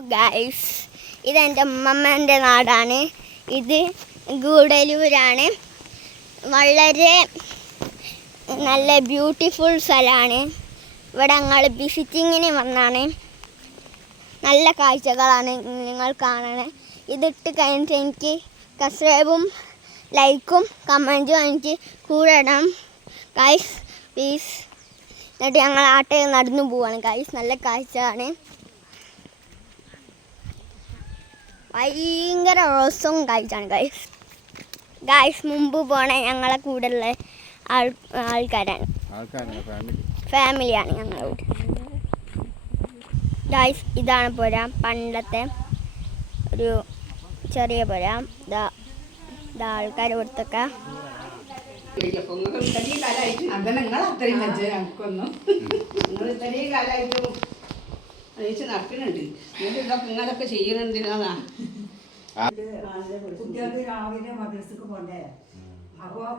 Guys, ഇതെൻ്റെ അമ്മമ്മേൻ്റെ നാടാണ്. ഇത് ഗൂഡല്ലൂരാണ്. വളരെ നല്ല ബ്യൂട്ടിഫുൾ സ്ഥലമാണ്. ഇവിടെ ഞങ്ങൾ വിസിറ്റിങ്ങിന് വന്നാണ്. നല്ല കാഴ്ചകളാണ് നിങ്ങൾ കാണണേ. ഇതിട്ട് കഴിഞ്ഞിട്ട് എനിക്ക് സബ്സ്ക്രൈബും ലൈക്കും കമൻറ്റും എനിക്ക് കൂടെ ഇടണം ഗൈസ്, പ്ലീസ്. എന്നിട്ട് ഞങ്ങൾ ആട്ടയിൽ നടന്നു പോവാണ് ഗൈസ്. നല്ല കാഴ്ചയാണ്, ഭയങ്കര രസവും കാഴ്ചയാണ് ഗൈസ്. മുമ്പ് പോണ ഞങ്ങളെ കൂടെ ഉള്ള ആൾക്കാരാണ്, ഫാമിലിയാണ് ഞങ്ങളോട് ഗൈസ്. ഇതാണ് പുര, പണ്ടത്തെ ഒരു ചെറിയ പുര. ഇതാ ആൾക്കാർ കൊടുത്തൊക്കെ നടക്കുന്നുണ്ട്. ഇതൊക്കെ ചെയ്യുന്നുണ്ട്. കുട്ടികൾക്ക് രാവിലെ മദ്രസക്ക് പോണ്ടേ, അപ്പോൾ